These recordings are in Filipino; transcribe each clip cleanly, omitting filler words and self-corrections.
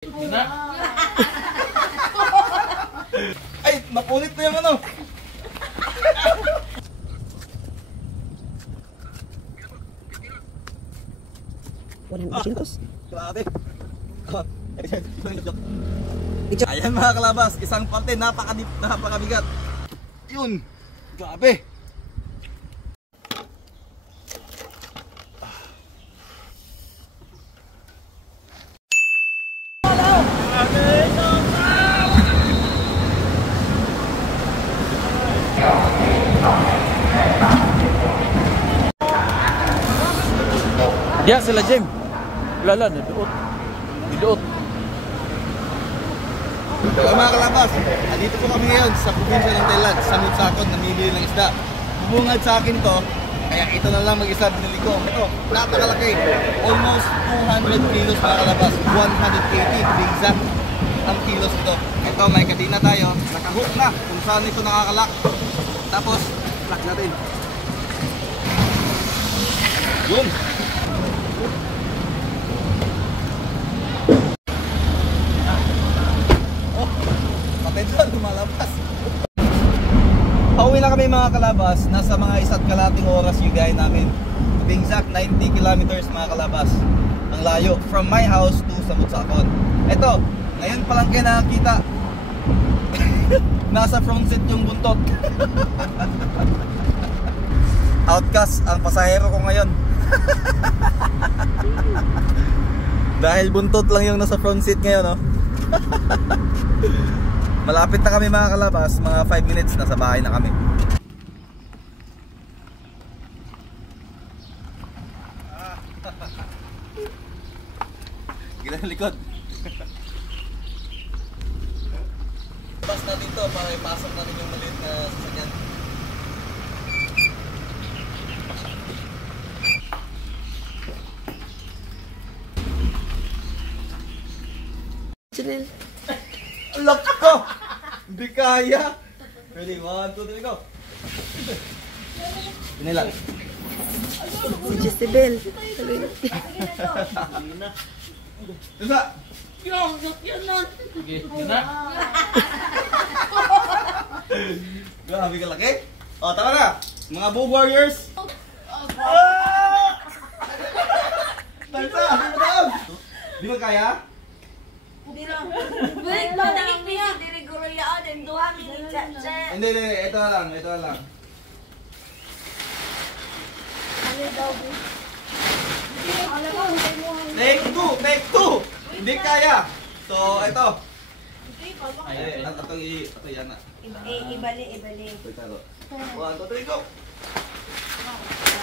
Yun na. Ay, mapunit na yung ano. Grabe. Ayan mga kalabas, isang parte napakabigat. Yun. Grabe. Ya sila Jim. Lala na duot. Biduot. Hello mga kalabas, andito po kami ngayon sa probinsya ng Thailand, sa Nutsakon, namili ng isda. Bubungad sa akin to, kaya ito na lang mag-isa binili ko. Ito, napakalaki. Almost 200 kilos mga kalabas, 180 to be exact ang kilos ito. Ito, may kadina tayo, nakahook na kung saan ito nakakalak. Tapos, lock natin. Yun. Lumalabas. Pauwi na kami mga kalabas. Nasa mga 1.5 oras yung gaya namin. To be exact, 90 kilometers mga kalabas ang layo from my house to sa Nutsakon. Ito, ngayon pa lang kayo nakakita. Nasa front seat yung buntot. Outcast ang pasahero ko ngayon. Dahil buntot lang yung nasa front seat ngayon, no? Malapit na kami mga kalabas, mga 5 minutes nasa bahay na kami. Gila likod. Bas natin to para ipasok natin yung maliit na sasakyan. Janelle. Lock ko! Hindi kaya! Ready? 1, 2, 3, go! Ini lang. Si Jezebel. Isa! Sige, yun na. Grabe ka laki! O, tara na! Mga Boo Warriors! Tansa! Di ba kaya? Hindi, ito na lang, ito na lang. Take two! Hindi kaya! So, ito. Ito yan na. Ibali. Ito, 1, 2, 3, go!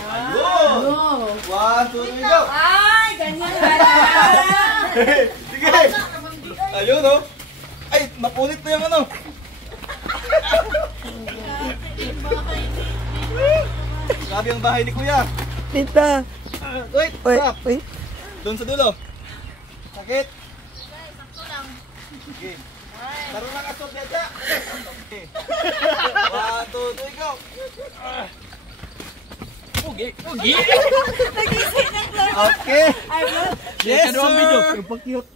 Ayun! 1, 2, 3, go! Ay, ganyan pala! Sige! Ayun, oh! Ay, mapunit na yung ano! Grabe ang bahay ni Kuya! Tita! Wait! Stop! Wait. Doon sa dulo! Sakit! Sakto lang! Sige! Taro lang asot dyan! Okay! 1, 2, 3, go! Pugi, pugi. Nagising ng Lord! Okay! Yes, sir! Yung pag-cute!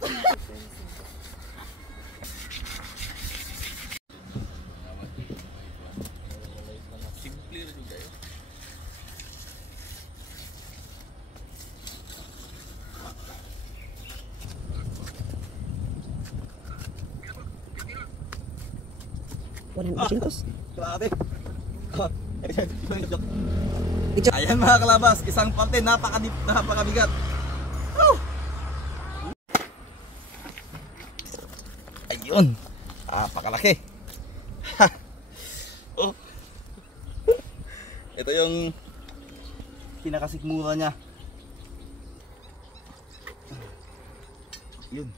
Grabe. Ayan mga kalabas, isang parte napakabigat. Ayun. Napakalaki. Oh. Ito yung pinakasikmura niya. Yun.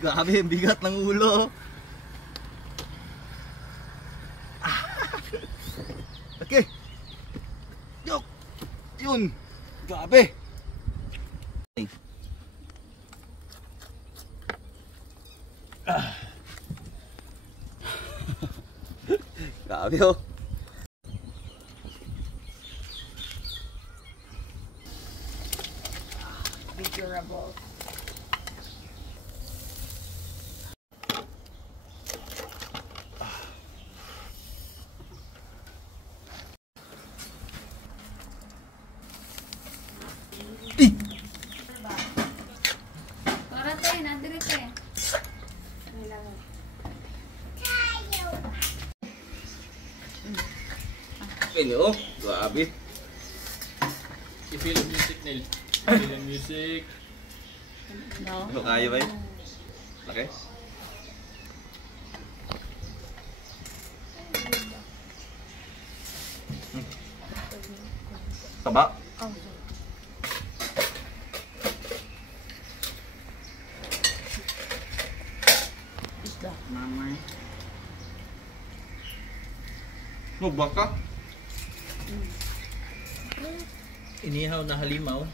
Grabe, bigat ng ulo. Okay. Yun. Grabe. Grabe, oh. Be durable. Ay, nadirite. Ini oh, grabe. I-feel the music, Neil. Feel the music. Ano kaya ba yun? Okay. Taba? Mamay. Mubak ka? Inihaw na halimaw.